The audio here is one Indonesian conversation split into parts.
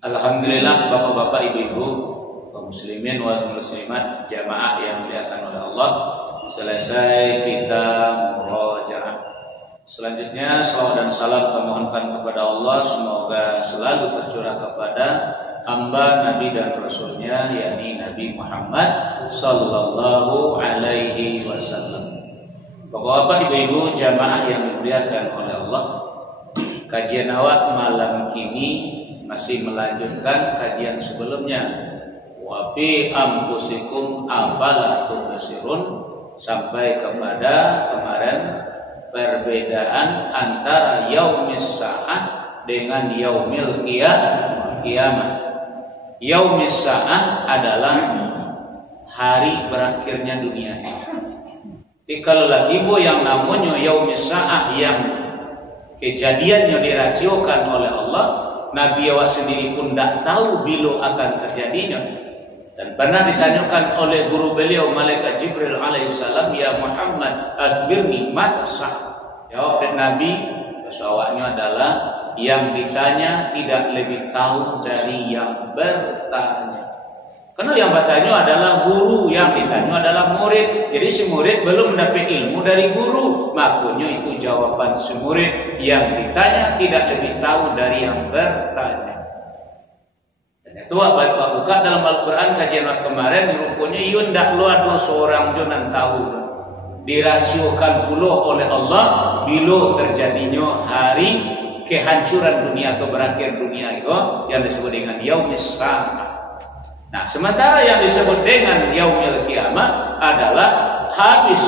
Alhamdulillah bapak-bapak, ibu-ibu, kaum muslimin wal muslimat, jamaah yang dimuliakan oleh Allah. Selesai kita murojaah. Selanjutnya salawat dan salam kami mohonkan kepada Allah, semoga selalu tercurah kepada hamba Nabi dan Rasulnya, yakni Nabi Muhammad sallallahu alaihi wasallam. Bapak-bapak, ibu-ibu, jamaah yang dimuliakan oleh Allah, kajian awak malam ini masih melanjutkan kajian sebelumnya. Wa fi anfusikum afala tubsirun, sampai kepada kemarin perbedaan antara yaumis sa'ah dengan yaumil qiyamah. Yaumis sa'ah adalah hari berakhirnya dunia. Jadi kalau lagi yang namanya yaumis sa'ah yang kejadiannya dirasiokan oleh Allah, Nabi awak sendiri pun tidak tahu bila akan terjadinya. Dan pernah ditanyakan oleh guru beliau Malaikat Jibril alaihissalam, "Ya Muhammad, akhbirni mata sah." Jawab Nabi, awaknya adalah yang ditanya tidak lebih tahu dari yang bertanya. Karena yang bertanya adalah guru, yang ditanya adalah murid. Jadi si murid belum mendapat ilmu dari guru, makanya itu jawaban si murid. Yang ditanya tidak lebih tahu dari yang bertanya. Dan itu balik buka dalam Al-Quran kajian kemarin, rupanya yun dak lu ada seorang jonan tahu. Dirasiokan pula oleh Allah bila terjadinya hari kehancuran dunia atau berakhir dunia itu yang disebut dengan yaumis sa'ah. Nah, sementara yang disebut dengan yaumil qiyamah adalah habis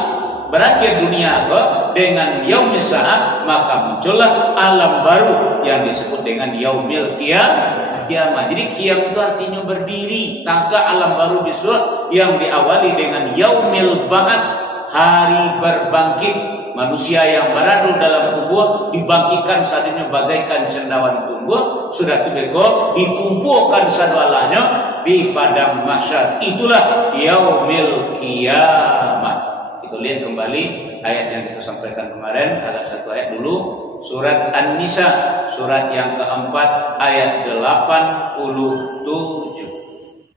berakhir dunia dengan yaumis sa'ah, maka muncullah alam baru yang disebut dengan yaumil qiyamah. Jadi qiyam itu artinya berdiri, taga alam baru besok yang diawali dengan yaumil ba'ats, hari berbangkit. Manusia yang berada dalam kubur dibangkitkan saatnya bagaikan cendawan tumbuh, sudah tibego dikumpulkan sadualanya di padang mahsyar. Itulah yaumil qiyamah. Kita lihat kembali ayat yang kita sampaikan kemarin. Ada satu ayat dulu, surat An-Nisa, surat yang keempat ayat 87.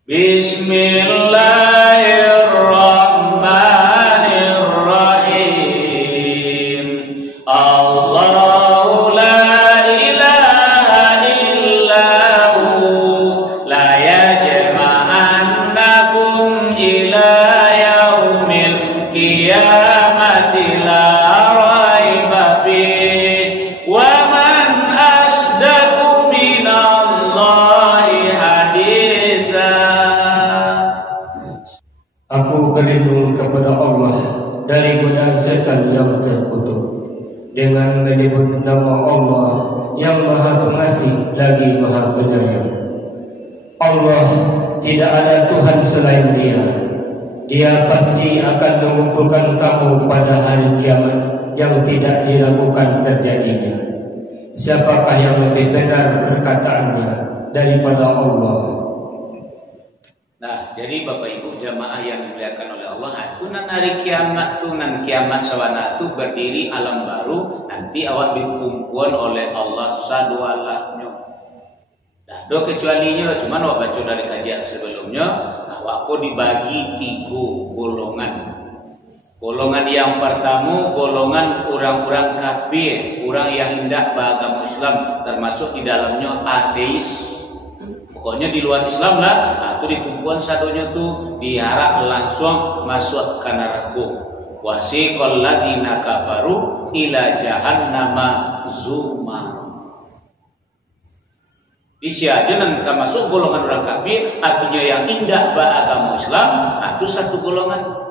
Bismillahirrahmanirrahim. Allahu la ilaha illahu la yajma'annakum ila yaumil qiyamati la raiba fihi wa man asdaqu minallahi haditsa. Aku berlindung kepada Allah dari godaan setan yang terkutuk dengan menyebut nama Allah yang Maha Pengasih lagi Maha Penyayang. Allah tidak ada Tuhan selain Dia. Dia pasti akan mengumpulkan kamu pada hari kiamat yang tidak diragukan terjadinya. Siapakah yang lebih benar perkataannya daripada Allah? Nah, jadi Bapak Ibu jamaah yang dimuliakan oleh Allah, tunan hari kiamat, tunan kiamat sawana itu berdiri alam baru, nanti awak dikumpulkan oleh Allah sadualahnya. Nah, do kecualinya cuman awak baca dari kajian sebelumnya, awak dibagi 3 golongan. Golongan yang pertama, golongan orang-orang kafir, orang yang hendak beragama Islam, termasuk di dalamnya ateis. Pokoknya di luar Islam lah, itu dikumpulkan satunya tuh diharap langsung masuk ke neraka. Wasiqal ladzina kafaru ila jahannama zumar. Isi aja nanti masuk golongan orang kafir, artinya yang indah beragama Islam, itu satu golongan.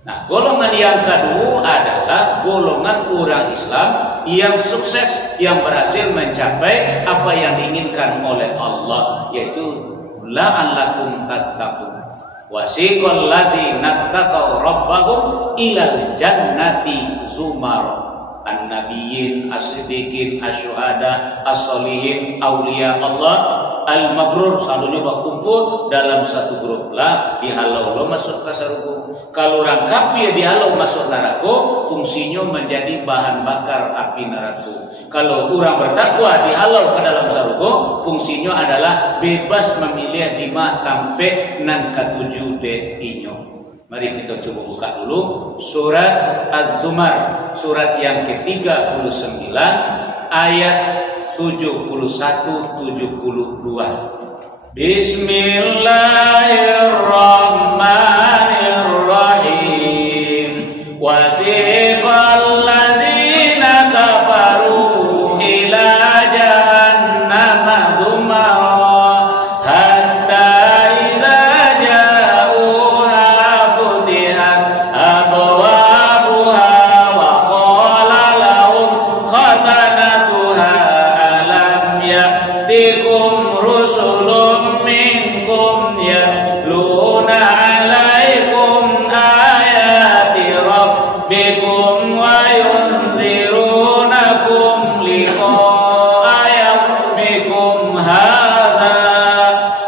Nah, golongan yang kedua adalah golongan orang Islam yang sukses, yang berhasil mencapai apa yang diinginkan oleh Allah, yaitu la'allakum tattaqun. Wasiqal ladzina taqaw rabbahum ilal jannati zumar. An-nabiyyin, as-siddiqin, asy-syuhada, as-sholihin, auliya Allah, al-mabrur salunya berkumpul dalam satu grup lah dihalau lo masuk ke sarugo. Kalau orang kafir dihalau masuk neraka, fungsinya menjadi bahan bakar api neraka. Kalau orang bertakwa dihalau ke dalam sarugo, fungsinya adalah bebas memilih 5 sampai 6 ke 7 inyo. Mari kita coba buka dulu surat Az-Zumar, surat yang ke-39 ayat 71-72. Bismillahirrahmanirrahim. Wasiqal ladzina kafaru ila jahannama zumara hatta idza ja'uha futihat abwabuha wa qala lahum khatanatuha ya'tikum rusulun minkum yatluna 'alaikum ayati rabbikum wa yunzirunakum liqa'a yawmikum hadza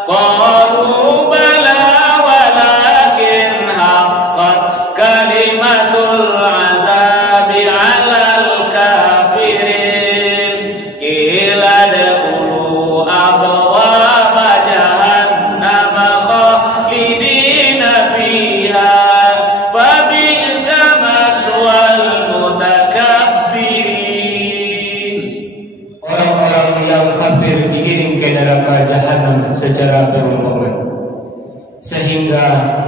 qalu bala walakin haqqat kalimatul 'adzabi 'alal kafirin qila dkhulu abwaaba jahannam khalidina fiha wa bi'sa maswal mutakabbirin. Orang-orang yang kafir digiring ke neraka jahanam secara berombongan, sehingga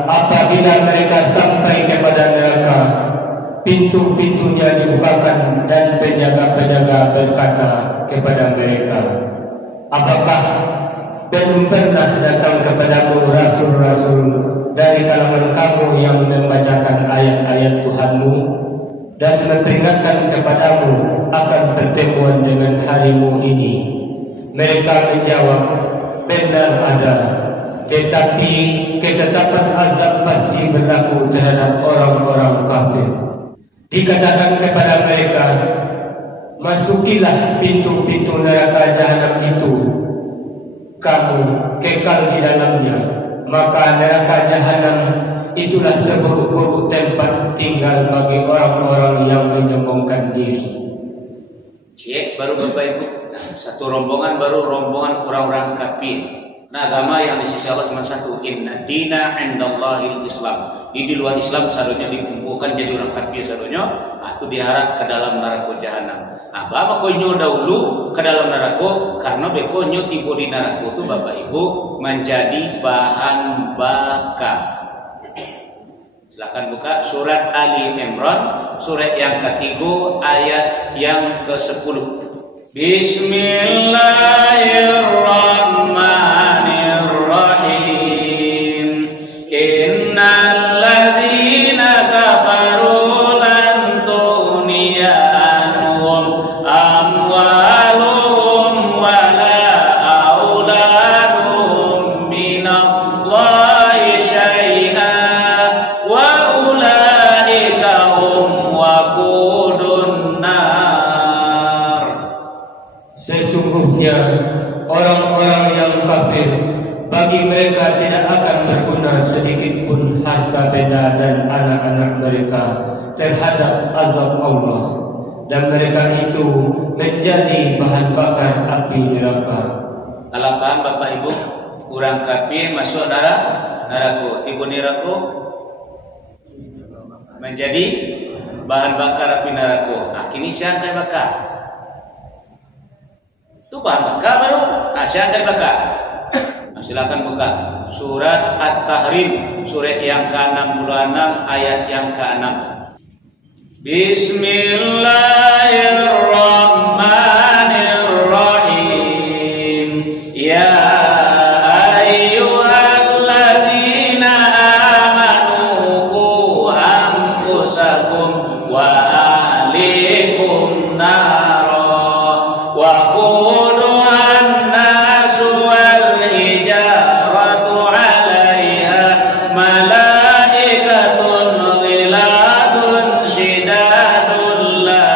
apabila mereka sampai kepada neraka, pintu-pintunya dibukakan dan penjaga-penjaga berkata kepada mereka, apakah belum pernah datang kepadamu rasul-rasul dari kalangan kamu yang membacakan ayat-ayat Tuhanmu dan memperingatkan kepadamu akan pertemuan dengan harimu ini? Mereka menjawab, benar ada, tetapi ketetapan azab pasti berlaku terhadap orang-orang kafir. Dikatakan kepada mereka, masukilah pintu-pintu neraka jahanam itu, kamu kekal di dalamnya. Maka neraka jahanam itulah seburuk-buruk tempat tinggal bagi orang-orang yang menyombongkan diri. Cek baru Bapak Ibu, satu rombongan baru rombongan orang-orang kafir. Nah, agama yang di sisi Allah cuma satu, inna dina indallahil Islam. Di luar Islam seharusnya dikumpulkan jadi orang kafir seharusnya, atau diharap ke dalam neraka jahanam. Nah, bapa konyo dahulu ke dalam neraka karena bekonyo tiba di neraka itu Bapak Ibu menjadi bahan bakar. Silakan buka surat Ali Imran, surat yang ketiga ayat yang ke-10. Bismillahirrahmanirrahim. Innal ladzina kafaru lan tughniya anhum amwaluhum wala auladuhum minallahi syai'an wa ulaika hum waqudun nar. Sesungguhnya orang-orang yang kafir, bagi mereka tidak akan berguna sedikit pun harta benda dan anak-anak mereka terhadap azab Allah, dan mereka itu menjadi bahan bakar api neraka. Alapan Bapak Ibu, orang kafir masuk neraka, ibu neraka menjadi bahan bakar api neraka. Nah, kini siapa yang bakar? Itu bahan bakar baru. Nah, siapa yang bakar? Nah, silakan buka surat At-Tahrim, surat yang ke-66 ayat yang ke-6. Bismillahirrahmanirrahim. Ya ayyuhalladzina amanu qu anfusakum wa ahlikum nara wa quduhan nasu wal hijaratu 'alaiha malaikatun ghiladun shidadun la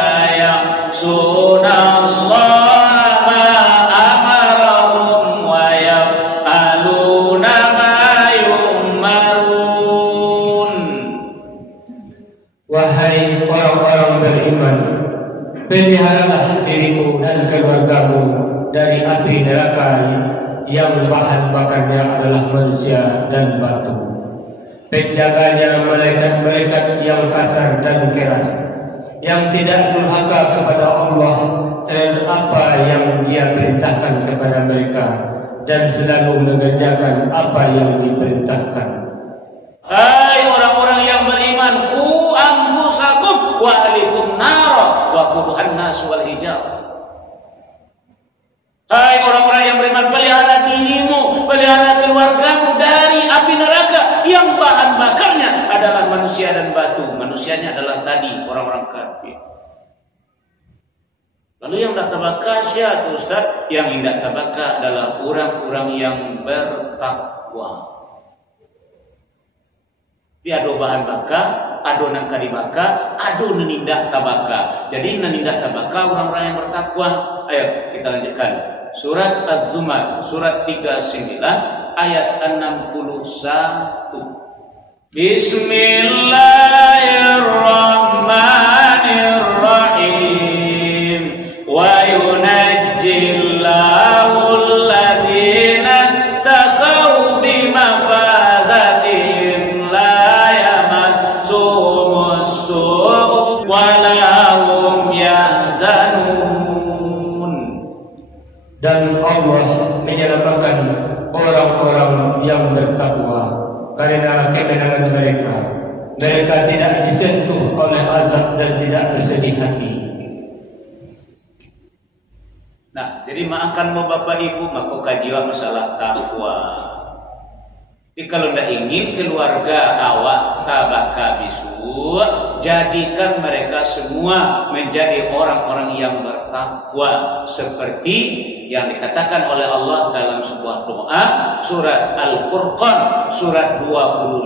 dari api neraka yang bahan bakarnya adalah manusia dan batu. Penjaganya malaikat-malaikat yang kasar dan keras, yang tidak durhaka kepada Allah terhadap apa yang Dia perintahkan kepada mereka, dan selalu mengerjakan apa yang diperintahkan. Hai orang-orang yang beriman, qu anfusakum wa ahlikum nar wa quduhan nas wal hijarah. Hai orang-orang yang beriman, pelihara dirimu, pelihara keluargamu dari api neraka yang bahan bakarnya adalah manusia dan batu. Manusianya adalah tadi orang-orang kafir. Lalu yang tidak tabaka siapa Ustaz? Yang tidak tabaka adalah orang-orang yang bertakwa. Dia ado bahan baka, ado nangka dibaka, ado nenindak tabaka. Jadi nenindak tabaka orang-orang yang bertakwa. Ayo kita lanjutkan. Surat Az-Zumar, surat 39 ayat 61. Bismillahirrahmanirrahim. Wa yunajjillahu alladhina taqaw bimafazatihim la yamassuhumus su'u wa lahum yahzanun. Dan Allah menyelamatkan orang-orang yang bertakwa karena kemenangan mereka. Mereka tidak disentuh oleh azab dan tidak bersedih hati. Nah, jadi maafkan Bapak Ibu, maka kajian masalah takwa. Jadi kalau tidak ingin keluarga awak tabaka bisu, jadikan mereka semua menjadi orang-orang yang bertakwa seperti yang dikatakan oleh Allah dalam sebuah doa surat Al-Furqan surat 25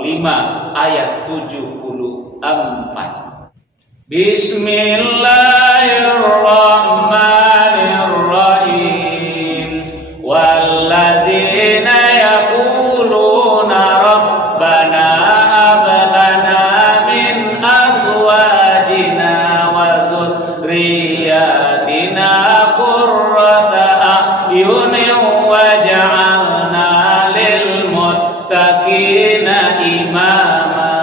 ayat 74. Bismillahirrahmanirrahim. Walladzina yaquluna rabbana hab lana min azwajina wa dzurriyyatina qurrata a'yunin waj'alna lil muttaqina imama.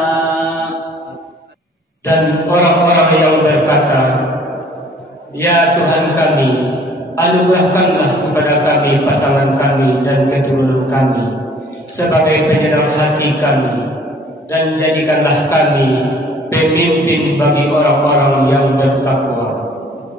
Dan orang-orang yang berkata, Ya Tuhan kami, anugerahkanlah kepada kami pasangan kami dan keturunan kami sebagai penyenang hati kami, dan jadikanlah kami pemimpin bagi orang-orang yang bertakwa.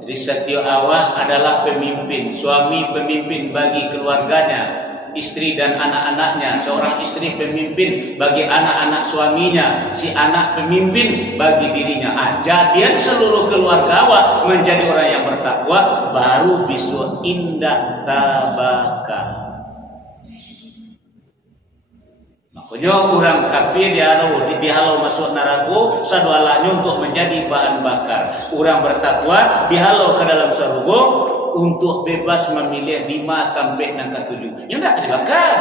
Jadi setiap awak adalah pemimpin, suami pemimpin bagi keluarganya, istri dan anak-anaknya. Seorang istri pemimpin bagi anak-anak suaminya, si anak pemimpin bagi dirinya. Jadian seluruh keluarga awak menjadi orang yang bertakwa, baru bisa indah tabaka. Makanya orang kafir dihalau masuk neraka sadualanya untuk menjadi bahan bakar. Orang bertakwa dihalau ke dalam surga untuk bebas memilih 5 sampai 7. Yang tidak akan dibakar.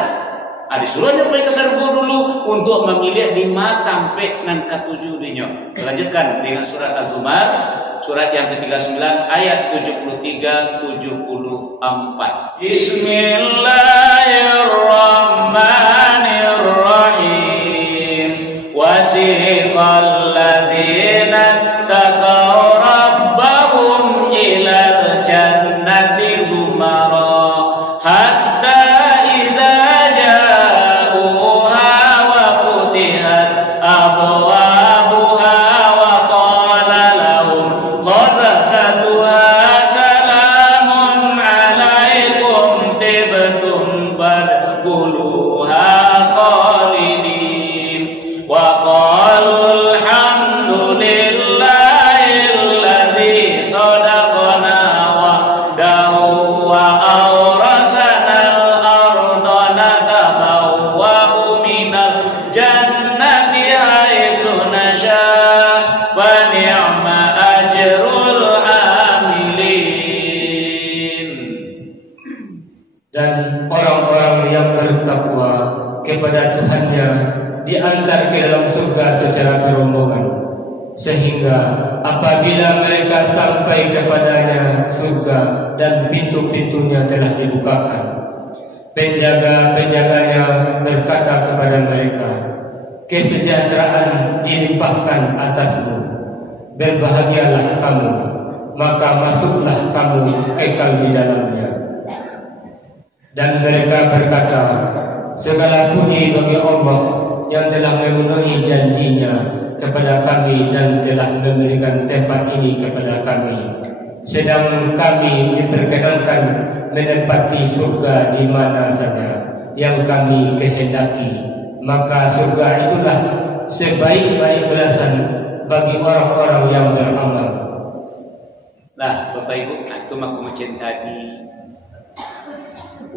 Disuruh nyampai ke surga dulu untuk memilih 5 sampai 7 dinya. Lanjutkan dengan surat Az-Zumar surat yang ke-39 ayat 73-74. Bismillahirrahmanirrahim. Wasiqal ladzina taqaw rabbahum ilal jannati zumara hatta idza ja'uha wa futihat abwabuha wa qala lahum khazanatuha salamun alaikum tibtum fadkhuluha khalidin wa qalu alhamdulillahilladzi sadaqana wa'dahu wa awrasana al-arda natabawwa'u minal jannati haitsu nasha' wa ni'ma ajrul amilin. Dan orang-orang yang bertakwa kepada Tuhannya diantar ke dalam surga secara berombongan. sehingga apabila mereka sampai kepadanya surga dan pintu-pintunya telah dibukakan, penjaga-penjaganya berkata kepada mereka, kesejahteraan dilimpahkan atasmu, berbahagialah kamu, maka masuklah kamu kekal di dalamnya. Dan mereka berkata, segala puji bagi Allah yang telah memenuhi janjinya kepada kami dan telah memberikan tempat ini kepada kami, sedang kami diperkenankan menempati surga di mana saja yang kami kehendaki, maka surga itulah sebaik-baik balasan bagi orang-orang yang beramal. Nah, Bapak Ibu, itu aku macam tadi,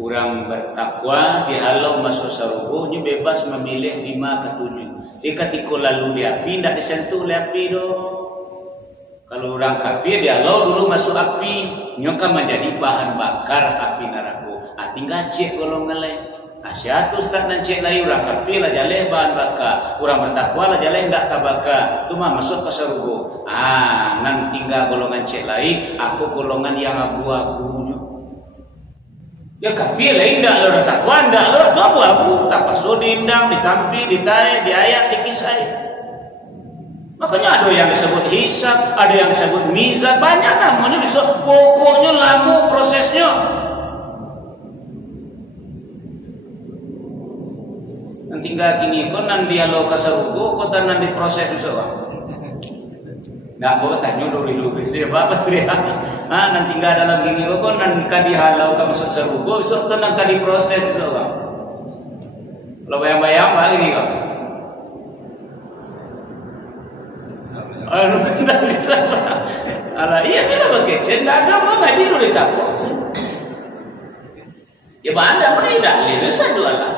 orang bertakwa dihalau masuk surga, ini bebas memilih 5 ke 7. Ketika lalu di api, tidak disentuh oleh api dong. Kalau orang kafir dihalau dulu masuk api, nyoka menjadi bahan bakar api neraka. Tinggal cek golongan lain. Asyatu start dan cek lagi orang kafir lah jaleh bahan bakar, orang bertakwa lah jaleh tidak tabakar. Itu mah masuk ke surga. Nanti tinggal golongan cek lagi, aku golongan yang abu-abunya. Ya kafir lah indah lo takwa indah lo itu abu-abu, tak pasu diindang, ditampi, ditarik, diayak, dikisai. Makanya ada yang disebut hisab, ada yang disebut mizan, banyak namanya disebut. Pokoknya lama prosesnya. Nanti nggak kini kau nanti dialog ke surga, kau tanam di proses itu soal. Nggak boleh tanya dulu siapa sudah. Nanti nggak dalam gini kok nanti dihalau kamu masuk surga, besok tenang di proses soal. Kalau bayang-bayang lah ini kok. Tidak bisa. Iya bila begitu, tidak ada mau ngaji dulu takut. Ya anda pun tidak lihat saja lah.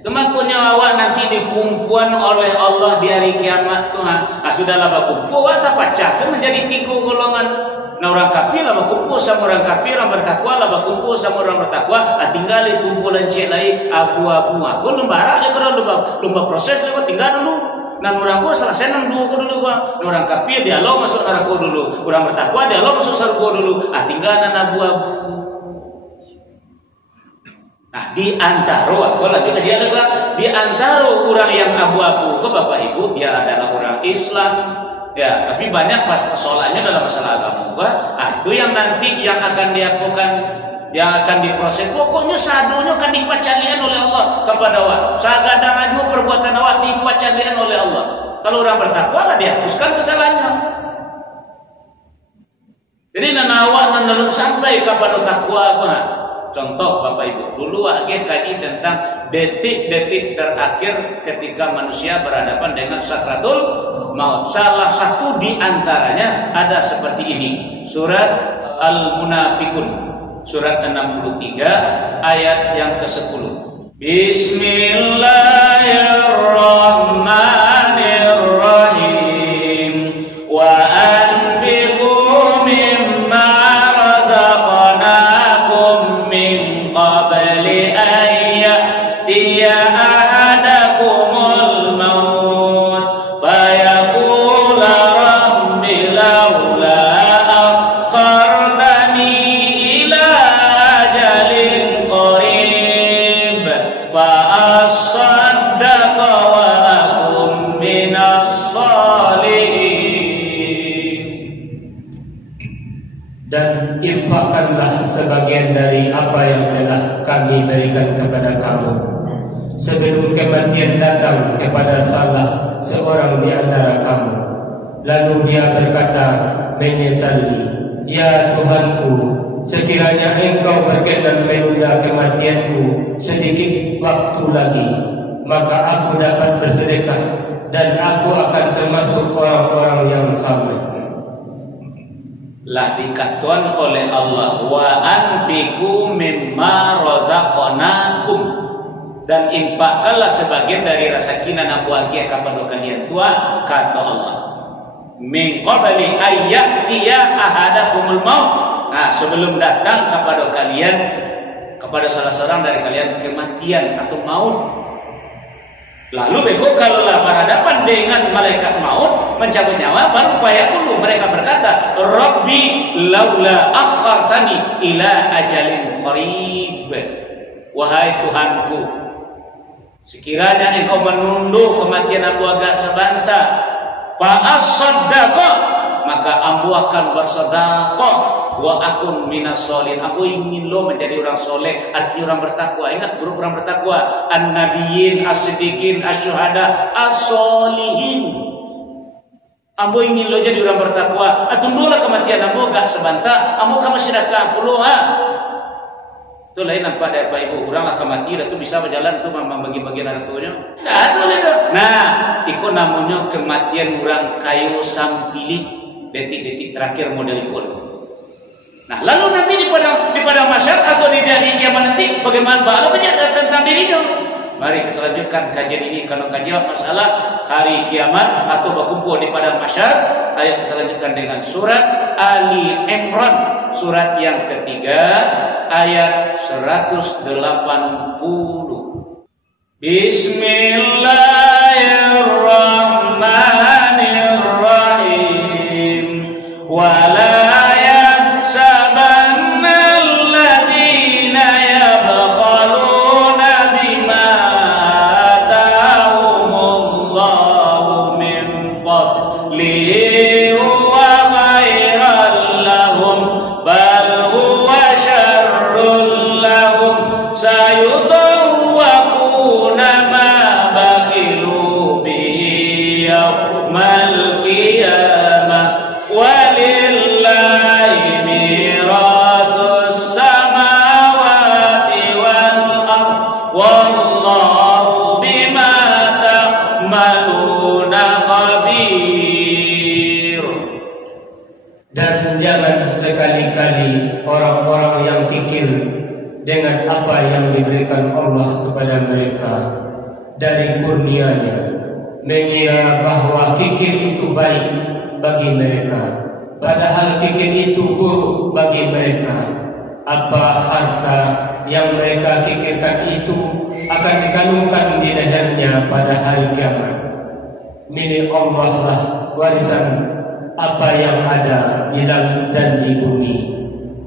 Makanya awak nanti dikumpuan oleh Allah di hari kiamat Tuhan. Sudahlah berkumpul, tak pecah kan menjadi 3 golongan. Nah orang kafir lah berkumpul sama orang kafir, orang bertakwa lah berkumpul sama orang bertakwa. Tinggal di kumpulan cek lain abu-abu. Aku lembara je kalau lomba proses lewat tinggal dulu. Nah orang gua selesai nang dua dulu gua. Orang kafir dialog masuk neraka dulu. Orang bertakwa dialog masuk surga dulu. Tinggal nan abu-abu. Nah, di antara aku lagi kajian juga di antara orang yang abu-abu ke Bapak Ibu dia adalah orang Islam ya, tapi banyak persoalannya dalam masalah agama juga. Itu yang nanti yang akan diapakan, yang akan diproses. Pokoknya sadonya akan dipacalian oleh Allah kepada awak. Sagadang juga perbuatan awak dipacalian oleh Allah. Kalau orang bertakwa lah dihapuskan kesalahannya. Jadi nana awak nana sampai kepada takwa aku. Contoh Bapak Ibu, dulu lagi kaji tentang detik-detik terakhir ketika manusia berhadapan dengan sakratul maut. Salah satu di antaranya ada seperti ini. Surat Al-Munafikun, surat 63 ayat yang ke-10. Bismillahirrahmanirrahim. Wa anfiqu mimma razaqnakum min qabli an ya'tiya ahadakumul maut fayaqula rabbi laula akhartani ila ajalin qarib fa asaddaqa wa akum minas salihin. Dan infakkanlah sebagian dari apa yang telah kami berikan kepada kamu sebelum kematian datang kepada salah seorang di antara kamu. Lalu dia berkata menyesali, ya Tuhanku, sekiranya engkau berkenan menunda kematianku sedikit waktu lagi, maka aku dapat bersedekah dan aku akan termasuk orang-orang yang saleh. Lah dikatakan oleh Allah wa anfiqu mimma razaqnakum, dan infakkanlah sebagian dari rezeki dan bahagia kepada kalian tua, kata Allah. Min qabli ayyatiya ahadakumul maut. Sebelum datang kepada kalian, kepada salah seorang dari kalian kematian atau maut. Lalu bego kalaulah berhadapan dengan malaikat maut mencabut nyawa, baru fayaqulu, mereka berkata, Rabbi laula akhartani ila ajalin qarib. Wahai Tuhanku, sekiranya engkau menunduk kematian aku agak sebentar, fa as-saddaqa, maka ambu akan bersedekah, wa akun minas solihin, aku ingin lo menjadi orang soleh, artinya orang bertakwa. Ingat grup orang bertakwa, an-nabiyyin, as-siddiqin, asy-syuhada, as-solihin. Ambo ingin lo jadi orang bertakwa, tunduklah kematian ambo gak sebentar, ambo kamu sedekah puluh itu lain nampak dari Pak Ibu, orang lah kematian itu bisa berjalan tuh bagi-bagi naratunya. Nah, itu namanya kematian orang kayu sampili, detik-detik terakhir model ikut. Nah, lalu nanti di padang mahsyar atau di hari kiamat nanti bagaimana balapnya tentang dirinya? Mari kita lanjutkan kajian ini. Kalau kajian masalah hari kiamat atau berkumpul di padang mahsyar, ayo kita lanjutkan dengan surat Ali Imran, surat yang ketiga, ayat 180. Bismillahirrahmanirrahim. Wala orang-orang yang kikir dengan apa yang diberikan Allah kepada mereka dari kurnia-Nya, mengira bahwa kikir itu baik bagi mereka, padahal kikir itu buruk bagi mereka. Apa harta yang mereka kikirkan itu akan dikandungkan di lehernya pada hari kiamat. Milik Allah lah warisan apa yang ada di langit dan di bumi.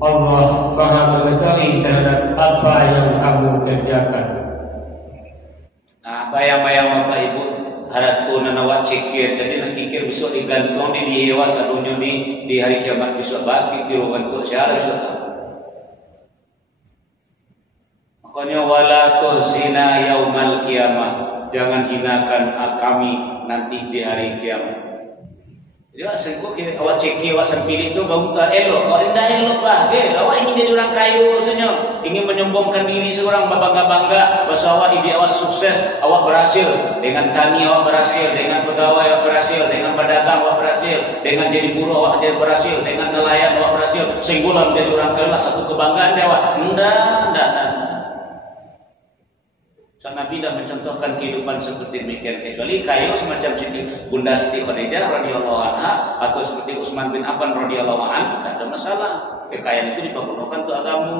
Allah Maha mengetahui terhadap apa yang kamu kerjakan. Nah, bayang-bayang Bapak Ibu, haratu nanawat cikir, jadi nak kikir besok digantung di hewa sadunya di hari kiamat besok, bak kikir bentuk syara besok. Makanya wala tusina yaumal kiamah, jangan hinakan kami nanti di hari kiamat. Jadi awak cekik, awak sempilih itu baru elok. Kalau tidak elok awak ingin jadi orang kaya rasanya, ingin menyombongkan diri seorang, berbangga-bangga bahwa awak ide awak sukses, awak berhasil dengan tani, awak berhasil dengan pegawai, awak berhasil dengan pedagang, awak berhasil dengan jadi buruh, awak jadi berhasil dengan nelayan, awak berhasil sehingga menjadi orang kaya, satu kebanggaan dia awak. Tidak. Nabi tidak mencontohkan kehidupan seperti demikian, kecuali kayu semacam Bunda Siti Khadijah radhiyallahu anha atau seperti Utsman bin Affan radhiyallahu anhu, tidak ada masalah. Kekayaan itu dipergunakan untuk agama.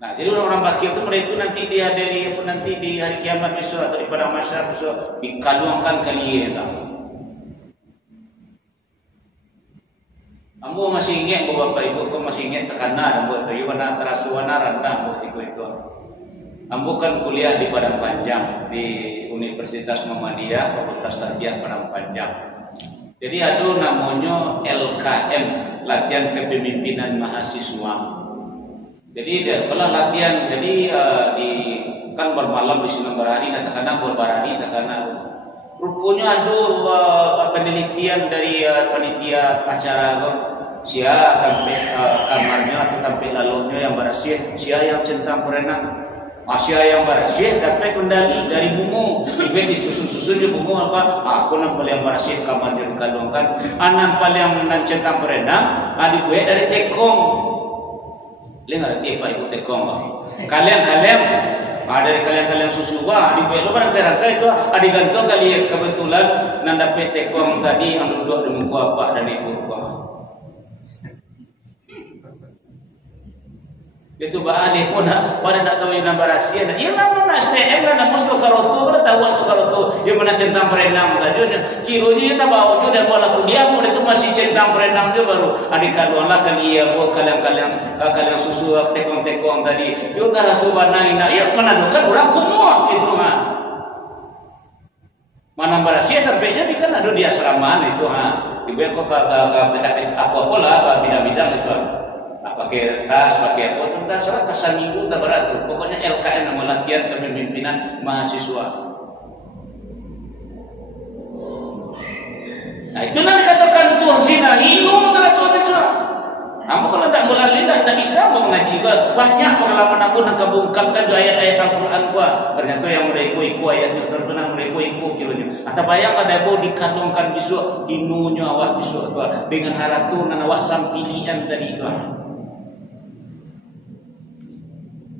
Nah, jadi orang-orang bakir itu mereka itu nanti dihadiri nanti di hari kiamat besok atau di padang mahsyar besok dikalungkan kalian. Ambo masih ingat Bapak Ibu, kau masih ingat tekanan ambo itu mana terasuana rendah itu. Ambo kan kuliah di Padang Panjang di Universitas Muhammadiyah, Fakultas Tarbiyah Padang Panjang. Jadi ada namanya LKM, latihan kepemimpinan mahasiswa. Jadi kalau latihan, jadi kan bermalam di sini berhari, dan kadang berbarari, kadang rupanya ada penelitian dari panitia acara sia tampil kamarnya atau tampil lalunya yang berhasil, sia yang centang perenang, sia yang berhasil dapat medali dari bunga, juga disusun-susun di bunga aku nampal yang berhasil kamarnya dikalungkan, nampal yang centang perenang, dibuat dari tekong. Lihat ada Pak Ibu tekong, kalian dari kalian susu dibuat lo barang-barang itu digantung kali kebetulan nanda PT tekong tadi yang duduk di muka apa dan ibu. Itu baalih pun pada nak tahu yang barasia. Ia mana STM kan musto karoto kan tahu musto karoto. Ia mana centang perenang saja. Kironya tak bawa dia dan walaupun dia pun itu masih centang perenang dia baru. Adik kaluan lah kali ia buat kalian susu tekong tadi. Dia tak rasa warna ina. Ia mana kan orang kumua itu mah. Mana barasia tampaknya di kan ada di asrama itu Ibu kok apa lah bidang-bidang itu. Pakai tas, pakai apa, entah salah tas minggu tak berat. Pokoknya LKM nama latihan kepemimpinan mahasiswa. Nah itu nanti katakan tuh zina ilmu terasa bisa. Kamu kalau tidak melalui tidak bisa mengaji banyak pengalaman aku nak kabungkapkan ayat-ayat Al-Quran gua. Ternyata yang mulai ikut ayatnya terbenang mulai ikut kilonya. Atau bayang ada bau dikandungkan besok inunya awak besok tu dengan haratu dan awak sampilian tadi tu.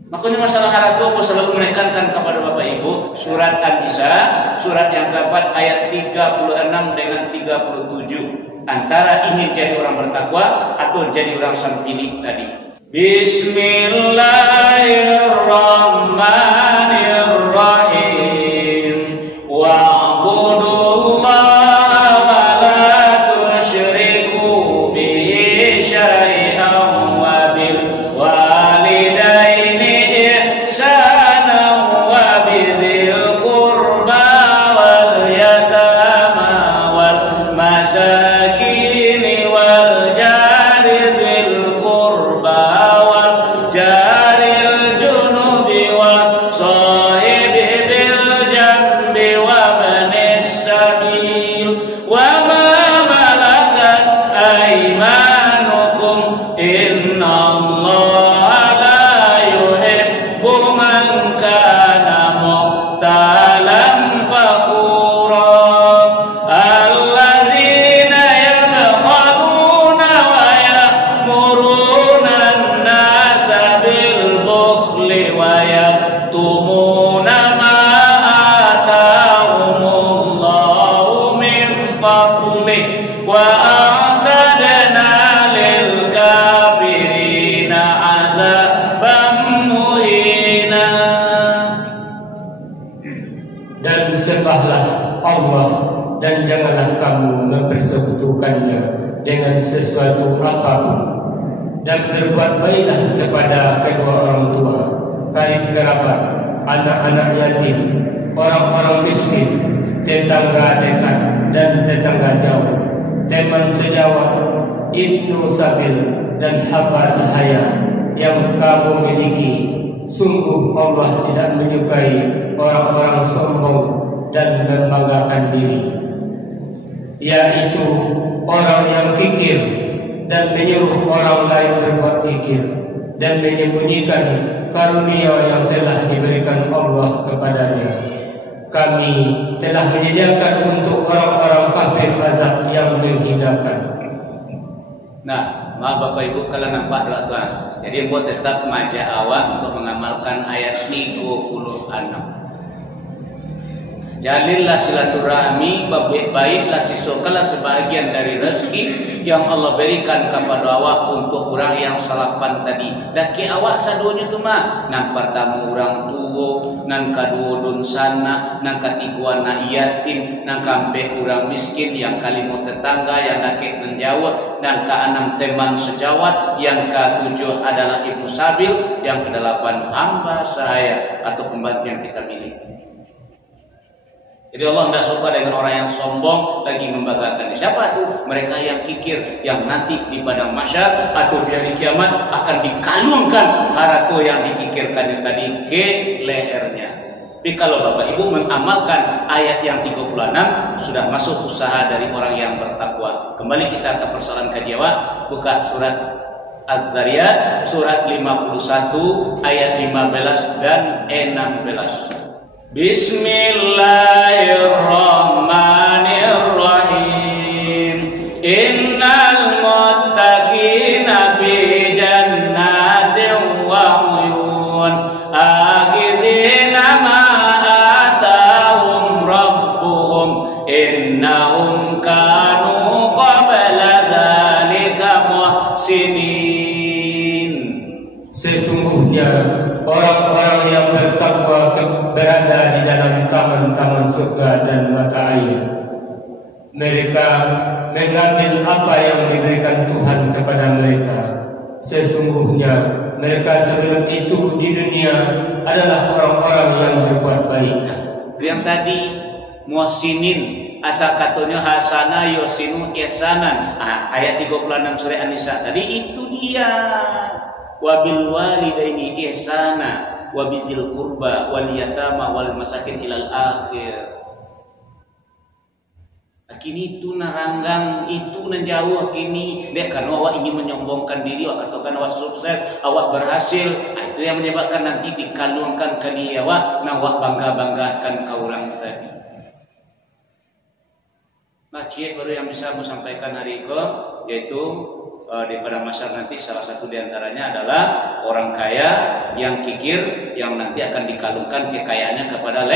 Makanya masalah haratu aku selalu menekankan kepada Bapak Ibu surat An-Nisa surat yang keempat ayat 36 dengan 37 antara ingin jadi orang bertakwa atau jadi orang sampili tadi. Bismillahirrahmanirrahim wa'budullaha wa la tusyriku bihi syai'an wa bil walidaini dan janganlah kamu mempersekutukannya dengan sesuatu apapun, dan berbuat baiklah kepada kedua orang tua, karib kerabat, anak-anak yatim, orang-orang miskin, tetangga dekat dan tetangga jauh, teman sejawat, ibnu sabil dan hamba sahaya yang kamu miliki. Sungguh Allah tidak menyukai orang-orang sombong dan membanggakan diri, yaitu orang yang kikir dan menyuruh orang lain berbuat kikir dan menyembunyikan karunia yang telah diberikan Allah kepadanya. Kami telah menyediakan untuk orang-orang kafir azab yang menghinakan. Nah, maaf Bapak Ibu kalau nampak tak tuan. Jadi buat tetap manja awak untuk mengamalkan ayat 36. Jalinlah silaturahmi, baik-baiklah sisokalah sebahagian dari rezeki yang Allah berikan kepada awak untuk orang yang salapan tadi. Daki awak sadonya tu mah, nang pertama orang tua, nang kedua dun sana, nang ketiga anak yatim, nang kampe orang miskin, yang kelima tetangga, yang daki menjawab, dan keenam teman sejawat, yang ketujuh adalah ibu sabil, yang kedelapan hamba sahaya atau pembantu yang kita miliki. Jadi Allah tidak suka dengan orang yang sombong lagi membanggakan. Siapa itu? Mereka yang kikir, yang nanti di padang mahsyar atau di hari kiamat akan dikalungkan harta yang dikikirkan tadi ke lehernya. Tapi kalau Bapak Ibu mengamalkan ayat yang 36 sudah masuk usaha dari orang yang bertakwa. Kembali kita ke persoalan kajian. Buka surat Az-Zariyat surat 51 ayat 15 dan 16. Bismillahirrahmanirrahim. Innal muttaqina fi jannatin wa uyun akhidina ma atahum rabbuhum innahum kanu qabla dzalika muhsinin. Sesungguhnya Sesungguhnya orang-orang yang bertakwa berada di dalam taman-taman surga dan mata air. Mereka mengambil apa yang diberikan Tuhan kepada mereka. Sesungguhnya mereka sebelum itu di dunia adalah orang-orang yang berbuat baik. Yang tadi muhsinin asal katanya hasana yusinu ihsanan. Ayat 36 surah An-Nisa tadi itu dia. Wabil walidaini ihsana wa bizil qurba wal yatama wal masakin ilal akhir. Kini itu naranggang itu menjauh kini dia kan awak ingin menyombongkan diri awak katakan awak sukses awak berhasil. Itu yang menyebabkan nanti dikalungkan ke dia awak nah awak bangga-banggakan kau orang tadi. Macet baru yang bisa saya sampaikan hari ini yaitu di pada masa nanti salah satu diantaranya adalah orang kaya yang kikir yang nanti akan dikalungkan kekayaannya kepada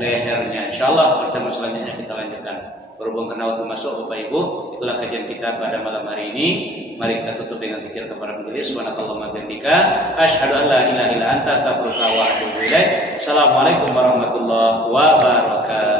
lehernya. Insyaallah pertemuan selanjutnya kita lanjutkan. Berhubung karena waktu masuk Bapak Ibu, itulah kajian kita pada malam hari ini. Mari kita tutup dengan zikir kepada majelis. Subhanakallahumma wa bihamdika asyhadu an la ilaha illa anta astaghfiruka wa atubu ilaik. Assalamualaikum warahmatullahi wabarakatuh.